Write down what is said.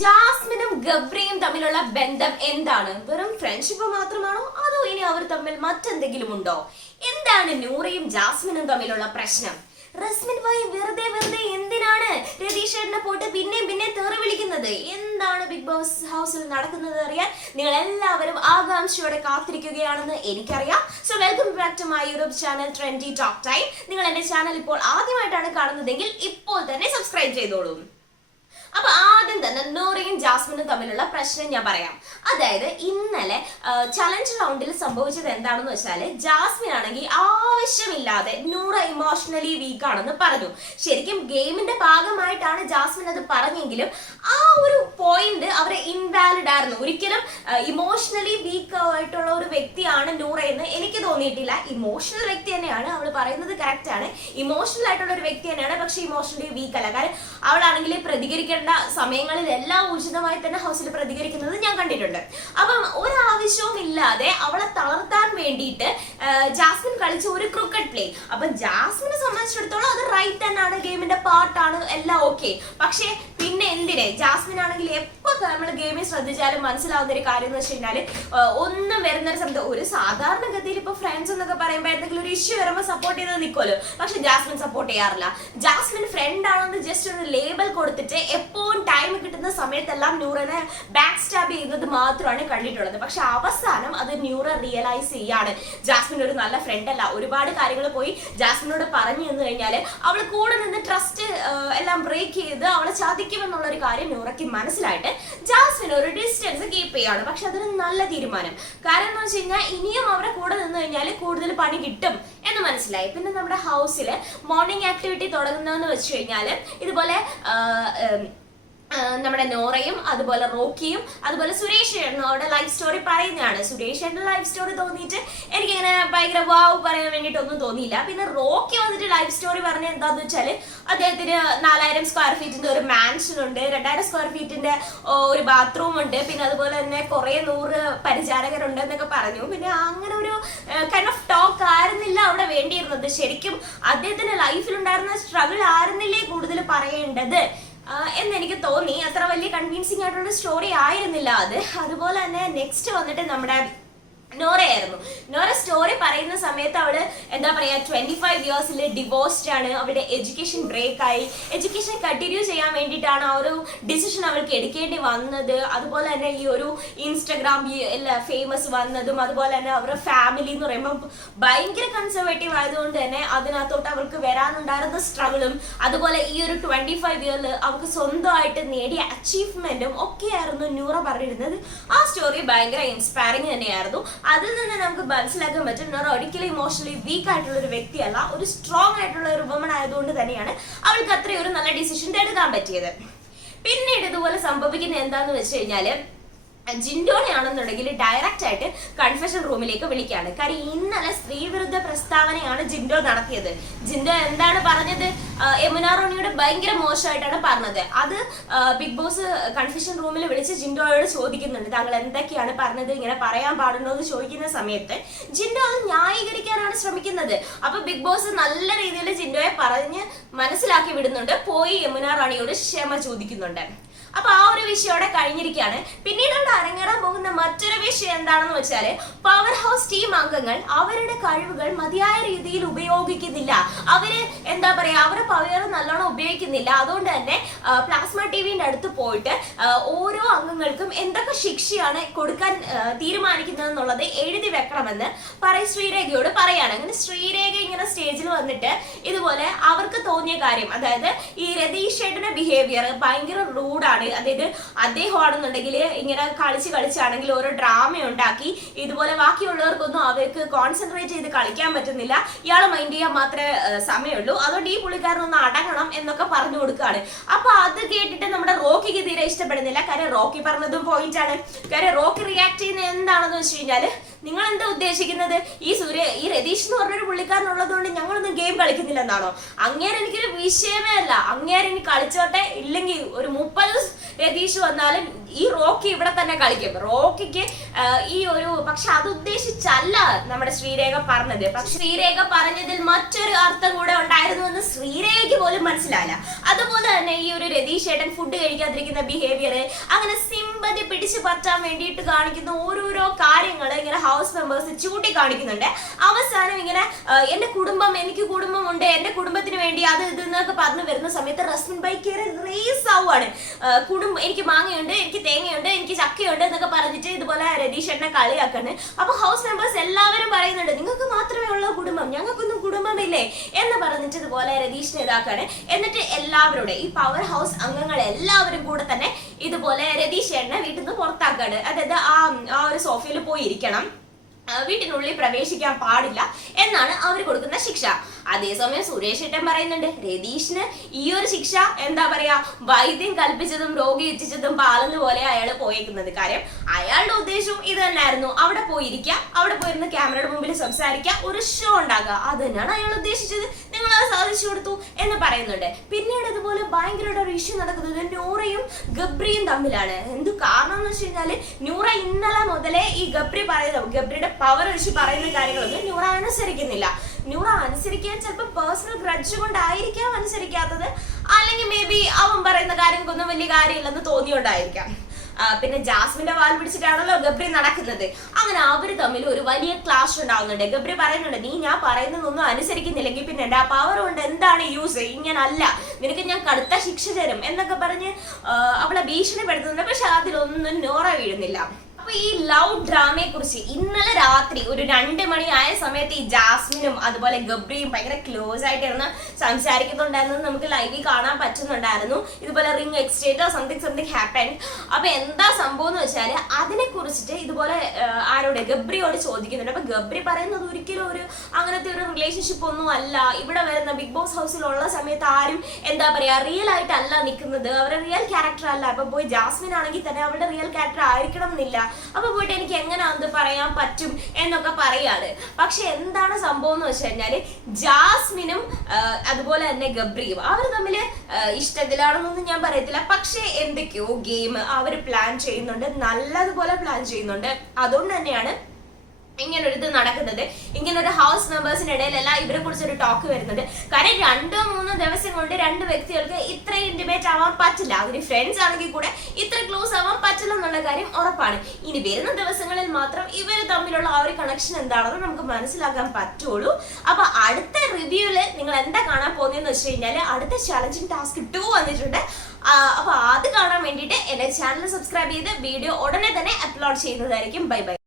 ജാസ്മിനും ഗബ്രിയും തമ്മിലുള്ള ബന്ധം എന്താണ്? വെറും ഫ്രണ്ട്ഷിപ്പ് മാത്രമാണോ അതോ ഇനി അവർ തമ്മിൽ മറ്റെന്തെങ്കിലും ഉണ്ടോ? എന്താണ് നൂറയും ജാസ്മിനും തമ്മിലുള്ള പ്രശ്നം? റസ്മിൻ ഭായി വെറുതെ എന്തിനാണ് രതീഷേട്ടനെ പോയിട്ട് പിന്നെ തെറി വിളിക്കുന്നത്? എന്താണ് ബിഗ് ബോസ് ഹൗസിൽ നടക്കുന്നത് അറിയാൻ നിങ്ങൾ എല്ലാവരും ആകാംക്ഷയോടെ കാത്തിരിക്കുകയാണെന്ന് എനിക്കറിയാം. So welcome back to my YouTube channel trendy talk time. നിങ്ങൾ എന്റെ ചാനൽ ഇപ്പോൾ ആദ്യമായിട്ടാണ് കാണുന്നതെങ്കിൽ ഇപ്പോൾ തന്നെ സബ്സ്ക്രൈബ് ചെയ്തോളൂ. അപ്പൊ ആദ്യം തന്നെ നൂറയും ജാസ്മിനും തമ്മിലുള്ള പ്രശ്നം ഞാൻ പറയാം. അതായത് ഇന്നലെ ചലഞ്ച് റൗണ്ടിൽ സംഭവിച്ചത് എന്താണെന്ന് വെച്ചാല് ജാസ്മിൻ ആണെങ്കിൽ ആവശ്യമില്ലാതെ നൂറ ഇമോഷണലി വീക്ക് ആണെന്ന് പറഞ്ഞു. ശരിക്കും ഗെയിമിന്റെ ഭാഗമായിട്ടാണ് ജാസ്മിൻ അത് പറഞ്ഞെങ്കിലും ആ ഒരു പോയിന്റ് അവരെ ഇൻവാലിഡ് ആയിരുന്നു. ഒരിക്കലും ഇമോഷണലി വീക്ക് ആയിട്ടുള്ള ഒരു വ്യക്തിയാണ് നൂറ എന്ന് എനിക്ക് തോന്നിയിട്ടില്ല. ഇമോഷണൽ വ്യക്തി തന്നെയാണ്, അവൾ പറയുന്നത് കറക്റ്റ് ആണ്. ഇമോഷണൽ ആയിട്ടുള്ള ഒരു വ്യക്തി തന്നെയാണ്, പക്ഷെ ഇമോഷണലി വീക്ക് അല്ല. കാരണം അവളാണെങ്കിൽ പ്രതികരിക്കേണ്ട സമയങ്ങളിലെല്ലാം ഉചിതമായി തന്നെ ഹൗസിൽ പ്രതികരിക്കുന്നത് ഞാൻ കണ്ടിട്ടുണ്ട്. അപ്പം ഒരാവശ്യവും ഇല്ലാതെ അവളെ തളർത്താൻ വേണ്ടിയിട്ട് ജാസ്മിൻ കളിച്ച ഒരു ക്രിക്കറ്റ് പ്ലേ. അപ്പൊ ജാസ്മിനെ സംബന്ധിച്ചിടത്തോളം അത് റൈറ്റ് തന്നെയാണ്, ഗെയിമിന്റെ പാർട്ടാണ്, എല്ലാം ഓക്കെ. പക്ഷെ പിന്നെ എന്തിനെ ജാസ്മിൻ ആണെങ്കിൽ എപ്പോ നമ്മൾ ഗെയിമിൽ ശ്രദ്ധിച്ചാലും മനസ്സിലാവുന്ന ഒരു കാര്യം എന്ന് വെച്ച് കഴിഞ്ഞാല് ഒന്നും വരുന്നൊരു സമയത്ത് ഒരു സാധാരണഗതിയിൽ ഇപ്പൊ ഫ്രണ്ട്സ് എന്നൊക്കെ പറയുമ്പോൾ എന്തെങ്കിലും ഒരു ഇഷ്യൂ വരുമ്പോൾ സപ്പോർട്ട് ചെയ്ത് നിൽക്കുമല്ലോ. പക്ഷെ ജാസ്മിൻ സപ്പോർട്ട് ചെയ്യാറില്ല. ജാസ്മിൻ ഫ്രണ്ട് ആണെന്ന് ജസ്റ്റ് ഒരു ലേബൽ കൊടുത്തിട്ട് എപ്പോഴും ടൈം കിട്ടുന്ന സമയത്തെല്ലാം ന്യൂറനെ ബാക്ക് സ്റ്റാബ് ചെയ്യുന്നത് മാത്രമാണ് കണ്ടിട്ടുള്ളത്. പക്ഷെ അവസാനം അത് ന്യൂറ റിയലൈസ് ചെയ്യാണ് ജാസ്മിൻ ഒരു നല്ല ഫ്രണ്ട് അല്ല. ഒരുപാട് കാര്യങ്ങൾ പോയി ജാസ്മിനോട് പറഞ്ഞു എന്ന് കഴിഞ്ഞാൽ അവൾ കൂടെ നിന്ന് ട്രസ്റ്റ് എല്ലാം ബ്രേക്ക് ചെയ്ത് അവളെ ചതിക്കുമെന്നുള്ള ഒരു കാര്യം ന്യൂറയ്ക്ക് മനസ്സിലായിട്ട് ജാസ്മിൻ ഒരു ഡിസ്റ്റൻസ് കീപ്പ് ചെയ്യാണ്. പക്ഷെ അതൊരു നല്ല തീരുമാനം. കാരണം എന്ന് വെച്ച് കഴിഞ്ഞാൽ ഇനിയും അവരെ കൂടെ നിന്ന് കഴിഞ്ഞാൽ കൂടുതൽ പണി കിട്ടും എന്ന് മനസ്സിലായി. പിന്നെ നമ്മുടെ ഹൗസില് മോർണിംഗ് ആക്ടിവിറ്റി തുടങ്ങുന്നതെന്ന് വെച്ച് കഴിഞ്ഞാല് ഇതുപോലെ നമ്മുടെ നോറയും അതുപോലെ റോക്കിയും അതുപോലെ സുരേഷ് ഏട്ടനോടെ ലൈഫ് സ്റ്റോറി പറയുന്നതാണ്. സുരേഷ് ഏട്ടൻ്റെ ലൈഫ് സ്റ്റോറി തോന്നിയിട്ട് എനിക്കിങ്ങനെ ഭയങ്കര വാവ് പറയാൻ വേണ്ടിയിട്ടൊന്നും തോന്നിയില്ല. പിന്നെ റോക്കി വന്നിട്ട് ലൈഫ് സ്റ്റോറി പറഞ്ഞ എന്താന്ന് വെച്ചാല് അദ്ദേഹത്തിന് 4000 സ്ക്വയർ ഫീറ്റിന്റെ ഒരു മാൻഷൻ ഉണ്ട്, 2000 സ്ക്വയർ ഫീറ്റിന്റെ ഒരു ബാത്റൂം ഉണ്ട്, പിന്നെ അതുപോലെ തന്നെ കുറെ 100 പരിചാരകരുണ്ട് എന്നൊക്കെ പറഞ്ഞു. പിന്നെ അങ്ങനെ ഒരു കൈൻഡ് ഓഫ് ടോക്ക് ആയിരുന്നില്ല അവിടെ വേണ്ടിയിരുന്നത്. ശരിക്കും അദ്ദേഹത്തിന്റെ ലൈഫിലുണ്ടായിരുന്ന സ്ട്രഗിൾ ആയിരുന്നില്ലേ കൂടുതൽ പറയേണ്ടത് എന്നെനിക്ക് തോന്നി. അത്ര വലിയ കൺവിൻസിങ് ആയിട്ടുള്ള സ്റ്റോറി ആയിരുന്നില്ല അത്. അതുപോലെ തന്നെ നെക്സ്റ്റ് വന്നിട്ട് നമ്മുടെ നോറയായിരുന്നു. നോറ സ്റ്റോറി പറയുന്ന സമയത്ത് അവള് എന്താ പറയാ 25 ഇയേഴ്സിൽ ഡിവോഴ്സ്ഡ് ആണ്. അവളുടെ എഡ്യൂക്കേഷൻ ബ്രേക്ക് ആയി. എഡ്യൂക്കേഷൻ കണ്ടിന്യൂ ചെയ്യാൻ വേണ്ടിയിട്ടാണ് ആ ഒരു ഡിസിഷൻ അവൾക്ക് എടുക്കേണ്ടി വന്നത്. അതുപോലെ തന്നെ ഈ ഒരു ഇൻസ്റ്റഗ്രാം ഫേമസ് വന്നതും അതുപോലെ തന്നെ അവരുടെ ഫാമിലി എന്ന് പറയുമ്പോൾ ഭയങ്കര കൺസർവേറ്റീവ് ആയതുകൊണ്ട് തന്നെ അതിനകത്തോട്ട് അവൾക്ക് വരാനുണ്ടായിരുന്ന സ്ട്രഗിളും അതുപോലെ ഈ ഒരു 25 ഇയറിൽ അവൾക്ക് സ്വന്തമായിട്ട് നേടിയ അച്ചീവ്മെന്റും ഒക്കെ ആയിരുന്നു നൂറ പറഞ്ഞിരുന്നത്. ആ സ്റ്റോറി ഭയങ്കര ഇൻസ്പയറിംഗ് തന്നെയായിരുന്നു. അതിൽ നിന്ന് നമുക്ക് മനസ്സിലാക്കാൻ പറ്റും നൂറ ഒരിക്കലും ഇമോഷണലി വീക്ക് ആയിട്ടുള്ള ഒരു വ്യക്തിയല്ല, ഒരു സ്ട്രോങ് ആയിട്ടുള്ള ഒരു വുമൺ ആയതുകൊണ്ട് തന്നെയാണ് അവൾക്ക് അത്രയും ഒരു നല്ല ഡിസിഷൻ എടുക്കാൻ പറ്റിയത്. പിന്നീട് ഇതുപോലെ സംഭവിക്കുന്നത് എന്താന്ന് വെച്ച് കഴിഞ്ഞാല് ജിൻഡോനെയാണെന്നുണ്ടെങ്കിൽ ഡയറക്റ്റ് ആയിട്ട് കൺഫെഷൻ റൂമിലേക്ക് വിളിക്കുകയാണ്. കാര്യം ഇന്നലെ സ്ത്രീവിരുദ്ധ പ്രസ്താവനയാണ് ജിൻഡോ നടത്തിയത്. ജിൻഡോ എന്താണ് പറഞ്ഞത്? യമുന റോണിയോട് ഭയങ്കര മോശമായിട്ടാണ് പറഞ്ഞത്. അത് ബിഗ് ബോസ് കൺഫെഷൻ റൂമിൽ വിളിച്ച് ജിൻഡോയോട് ചോദിക്കുന്നുണ്ട്, താങ്കൾ എന്തൊക്കെയാണ് പറഞ്ഞത്, ഇങ്ങനെ പറയാൻ പാടുണ്ടോ എന്ന് ചോദിക്കുന്ന സമയത്ത് ജിൻഡോ അത് ന്യായീകരിക്കാനാണ് ശ്രമിക്കുന്നത്. അപ്പൊ ബിഗ് ബോസ് നല്ല രീതിയിൽ ജിൻഡോയെ പറഞ്ഞ് മനസ്സിലാക്കി വിടുന്നുണ്ട്, പോയി യമുന റാണിയോട് ക്ഷമ ചോദിക്കുന്നുണ്ട്. അപ്പൊ ആ ഒരു വിഷയം അവിടെ കഴിഞ്ഞിരിക്കുകയാണ്. പിന്നീട് അവിടെ അരങ്ങേറാൻ പോകുന്ന മറ്റൊരു വിഷയം എന്താണെന്ന് വെച്ചാല് പവർ ഹൗസ് ടീം അംഗങ്ങൾ അവരുടെ കഴിവുകൾ മതിയായ രീതിയിൽ ഉപയോഗിക്കുന്നില്ല. അവര് എന്താ പറയാ അവരുടെ പവർ നല്ലോണം ഉപയോഗിക്കുന്നില്ല. അതുകൊണ്ട് തന്നെ പ്ലാസ്മ ടിവിന്റെ അടുത്ത് പോയിട്ട് ഓരോ അംഗങ്ങൾക്കും എന്തൊക്കെ ശിക്ഷയാണ് കൊടുക്കാൻ തീരുമാനിക്കുന്നത് എന്നുള്ളത് എഴുതി വെക്കണമെന്ന് ശ്രീരേഖയോട് പറയാണ്. അങ്ങനെ ശ്രീരേഖ ഇങ്ങനെ സ്റ്റേജിൽ വന്നിട്ട് ഇതുപോലെ അവർക്ക് തോന്നിയ കാര്യം, അതായത് ഈ രതീഷ് ചേട്ടന്റെ ബിഹേവിയർ ഭയങ്കര റൂഡാണ്. അതായത് അദ്ദേഹമാണെന്നുണ്ടെങ്കിൽ ഇങ്ങനെ കളിച്ചാണെങ്കിൽ ഓരോ ഡ്രാമ ഉണ്ടാക്കി ഇതുപോലെ ബാക്കിയുള്ളവർക്കൊന്നും അവർക്ക് കോൺസെൻട്രേറ്റ് ചെയ്ത് കളിക്കാൻ പറ്റുന്നില്ല, ഇയാളെ മൈൻഡ് ചെയ്യാൻ മാത്രമേ സമയമുള്ളൂ, അതുകൊണ്ട് ഈ പുള്ളിക്കാരനൊന്ന് അടങ്ങണം എന്നൊക്കെ പറഞ്ഞു കൊടുക്കുകയാണ്. അപ്പൊ അത് കേട്ടിട്ട് നമ്മുടെ റോക്കിക്ക് തീരെ ഇഷ്ടപ്പെടുന്നില്ല. കാര്യം റോക്കി പറഞ്ഞതും പോയിന്റ് ആണ്. കാര്യം റോക്കി റിയാക്ട് ചെയ്യുന്നത് എന്താണെന്ന് വെച്ച് കഴിഞ്ഞാല് നിങ്ങൾ എന്താ ഉദ്ദേശിക്കുന്നത്? ഈ രതീഷ് എന്ന് പറഞ്ഞൊരു പുള്ളിക്കാരനുള്ളത് കൊണ്ട് ഞങ്ങളൊന്നും ഗെയിം കളിക്കുന്നില്ലെന്നാണോ? അങ്ങേരെ എനിക്കൊരു വിഷയമേ അല്ല. അങ്ങേരെ ഇനി കളിച്ചോട്ടെ, ഇല്ലെങ്കിൽ ഒരു 30 രതീഷ് വന്നാലും ഈ റോക്കി ഇവിടെ തന്നെ കളിക്കും. റോക്കിക്ക് ഈ ഒരു പക്ഷെ അത് ഉദ്ദേശിച്ചല്ല നമ്മുടെ ശ്രീരേഖ പറഞ്ഞത്. പക്ഷെ ശ്രീരേഖ പറഞ്ഞതിൽ മറ്റൊരു അർത്ഥം കൂടെ ഉണ്ടായിരുന്നു എന്ന് ശ്രീരേഖയ്ക്ക് പോലും മനസ്സിലായില്ല. അതുപോലെ തന്നെ ഈ ഒരു രതീഷ് ഏട്ടൻ ഫുഡ് കഴിക്കാതിരിക്കുന്ന ബിഹേവിയർ, അങ്ങനെ സിമ്പതി പിടിച്ചു പറ്റാൻ വേണ്ടിയിട്ട് കാണിക്കുന്ന ഓരോരോ കാര്യങ്ങൾ ഇങ്ങനെ ഹൗസ് മെമ്പേഴ്സ് ചൂണ്ടി കാണിക്കുന്നുണ്ട്. അവസാനം ഇങ്ങനെ എന്റെ കുടുംബം, എനിക്ക് കുടുംബമുണ്ട്, എന്റെ കുടുംബത്തിന് വേണ്ടി അത് ഇതെന്നൊക്കെ പറഞ്ഞു വരുന്ന സമയത്ത് റസ്മിൻ ബൈ കയറി റേസ് ആവുകയാണ്. എനിക്ക് മാങ്ങയുണ്ട്, എനിക്ക് തേങ്ങയുണ്ട്, എനിക്ക് ചക്കയുണ്ട് എന്നൊക്കെ പറഞ്ഞിട്ട് ഇതുപോലെ രതീഷ് ഏട്ടനെ കളിയാക്കാണ്. അപ്പൊ ഹൗസ് മെമ്പേഴ്സ് എല്ലാവരും പറയുന്നുണ്ട് നിങ്ങൾക്ക് മാത്രമേ ഉള്ളൂ കുടുംബം, ഞങ്ങൾക്കൊന്നും കുടുംബമില്ലേ എന്ന് പറഞ്ഞിട്ട് ഇതുപോലെ രതീഷിനെ ഇതാക്കാണ്. എന്നിട്ട് എല്ലാവരുടെ ഈ പവർ ഹൗസ് അംഗങ്ങൾ എല്ലാവരും കൂടെ തന്നെ ഇതുപോലെ രതീഷ് ഏട്ടനെ വീട്ടിൽ നിന്ന് പുറത്താക്കാണ്. അതായത് ആ ഒരു സോഫയിൽ പോയി ഇരിക്കണം, വീട്ടിനുള്ളിൽ പ്രവേശിക്കാൻ പാടില്ല എന്നാണ് അവർ കൊടുക്കുന്ന ശിക്ഷ. അതേസമയം സുരേഷ് ഏട്ടൻ പറയുന്നുണ്ട് രതീഷിന് ഈ ഒരു ശിക്ഷ എന്താ പറയാ, വൈദ്യം കൽപ്പിച്ചതും രോഗി എത്തിച്ചതും പാലെന്ന് പോലെ അയാൾ പോയേക്കുന്നത്. കാര്യം അയാളുടെ ഉദ്ദേശവും ഇത് തന്നെയായിരുന്നു, അവിടെ പോയിരിക്കുക, അവിടെ പോയിരുന്ന് ക്യാമറയുടെ മുമ്പിൽ സംസാരിക്കുക, ഒരു ഷോ ഉണ്ടാക്കുക, അത് തന്നെയാണ് അയാൾ ഉദ്ദേശിച്ചത്, നിങ്ങൾ അത് സാധിച്ചു കൊടുത്തു എന്ന് പറയുന്നുണ്ട്. പിന്നീട് ഇതുപോലെ ഭയങ്കരമായിട്ട് ഒരു ഇഷ്യൂ നടക്കുന്നത് നൂറയും ഗബ്രിയും തമ്മിലാണ്. എന്ത് കാരണം എന്ന് വെച്ച് കഴിഞ്ഞാല് നൂറ ഇന്നലെ മുതലേ ഈ ഗബ്രിയുടെ പവർ വെച്ച് പറയുന്ന കാര്യങ്ങളൊന്നും നൂറ അനുസരിക്കുന്നില്ല. നൂറ അനുസരിക്കാൻ ചിലപ്പോൾ പേഴ്സണൽ ഗ്രഡ്ജ് കൊണ്ടായിരിക്കാം അനുസരിക്കാത്തത്, അല്ലെങ്കിൽ മേ ബി അവൻ പറയുന്ന കാര്യങ്ങൾക്കൊന്നും വലിയ കാര്യമില്ലെന്ന് തോന്നിയോണ്ടായിരിക്കാം. പിന്നെ ജാസ്മിന്റെ വാൽ പിടിച്ചിട്ടാണല്ലോ ഗബ്രി നടക്കുന്നത്. അങ്ങനെ അവര് തമ്മിൽ ഒരു വലിയ ക്ലാഷ് ഉണ്ടാവുന്നുണ്ട്. ഗബ്രി പറയുന്നുണ്ട് നീ ഞാൻ പറയുന്നതൊന്നും അനുസരിക്കുന്നില്ലെങ്കിൽ പിന്നെ എന്റെ ആ പവർ കൊണ്ട് എന്താണ് യൂസ്, ഇങ്ങനല്ല, നിനക്ക് ഞാൻ കടുത്ത ശിക്ഷ തരും എന്നൊക്കെ പറഞ്ഞ് അവളെ ഭീഷണിപ്പെടുത്തുന്നുണ്ട്. പക്ഷെ അതിലൊന്നും നോറ വീഴുന്നില്ല. അപ്പൊ ഈ ലവ് ഡ്രാമയെ കുറിച്ച് ഇന്നലെ രാത്രി ഒരു 2 മണിയായ സമയത്ത് ഈ ജാസ്മിനും അതുപോലെ ഗബ്രിയും ഭയങ്കര ക്ലോസ് ആയിട്ടിരുന്ന് സംസാരിക്കുന്നുണ്ടായിരുന്നു. നമുക്ക് ലൈവിൽ കാണാൻ പറ്റുന്നുണ്ടായിരുന്നു. ഇതുപോലെ റിംഗ് എക്സ്ചേഞ്ചോ സംതിങ് ഹാപ്പൻ. അപ്പൊ എന്താ സംഭവം എന്ന് വെച്ചാല് അതിനെ കുറിച്ചിട്ട് ഇതുപോലെ ആരോട് ഗബ്രിയോട് ചോദിക്കുന്നുണ്ട്. അപ്പൊ ഗബ്രി പറയുന്നത് ഒരിക്കലും ഒരു അങ്ങനത്തെ ഒരു റിലേഷൻഷിപ്പ് ഒന്നും അല്ല, ഇവിടെ വരുന്ന ബിഗ് ബോസ് ഹൗസിലുള്ള സമയത്ത് ആരും എന്താ പറയാ റിയൽ ആയിട്ടല്ല നിൽക്കുന്നത്, അവരുടെ റിയൽ ക്യാരക്ടർ അല്ല. അപ്പൊ പോയി ജാസ്മിൻ ആണെങ്കിൽ തന്നെ അവരുടെ റിയൽ ക്യാരക്ടർ ആയിരിക്കണം എന്നില്ല, അപ്പൊ പോയിട്ട് എനിക്ക് എങ്ങനെ അത് പറയാൻ പറ്റും എന്നൊക്കെ പറയാണ്. പക്ഷെ എന്താണ് സംഭവം എന്ന് വെച്ച് കഴിഞ്ഞാല് ജാസ്മിനും അതുപോലെ തന്നെ ഗബ്രിയും അവർ തമ്മിൽ ഇഷ്ടത്തിലാണെന്നൊന്നും ഞാൻ പറയത്തില്ല. പക്ഷെ എന്തൊക്കെയോ ഗെയിം അവർ പ്ലാൻ ചെയ്യുന്നുണ്ട്, നല്ലതുപോലെ പ്ലാൻ ചെയ്യുന്നുണ്ട്. അതുകൊണ്ട് തന്നെയാണ് ഇങ്ങനൊരു ഇത് നടക്കുന്നത്. ഇങ്ങനൊരു ഹൗസ് മെമ്പേഴ്സിന്റെ ഇടയിലല്ല ഇവരെ കുറിച്ചൊരു ടോക്ക് വരുന്നത്. കാര്യം 2-3 ദിവസം കൊണ്ട് 2 വ്യക്തികൾക്ക് ഇത്ര ഇന്റിമേറ്റ് ആവാൻ പറ്റില്ല. അതിന് ഫ്രണ്ട്സ് ആണെങ്കിൽ കൂടെ ഇത്ര ക്ലോസ് ആവാൻ പറ്റില്ല എന്നുള്ള കാര്യം ഉറപ്പാണ്. ഇനി വരുന്ന ദിവസങ്ങളിൽ മാത്രം ഇവർ തമ്മിലുള്ള ആ ഒരു കണക്ഷൻ എന്താണെന്ന് നമുക്ക് മനസ്സിലാക്കാൻ പറ്റുള്ളൂ. അപ്പൊ അടുത്ത റിവ്യൂല് നിങ്ങൾ എന്താ കാണാൻ പോകുന്നതെന്ന് വെച്ച് കഴിഞ്ഞാല് അടുത്ത ചാലഞ്ചിങ് ടാസ്ക് 2 വന്നിട്ടുണ്ട്. അപ്പൊ അത് കാണാൻ വേണ്ടിയിട്ട് എന്റെ ചാനൽ സബ്സ്ക്രൈബ് ചെയ്ത് വീഡിയോ ഉടനെ തന്നെ അപ്ലോഡ് ചെയ്യുന്നതായിരിക്കും. Bye bye.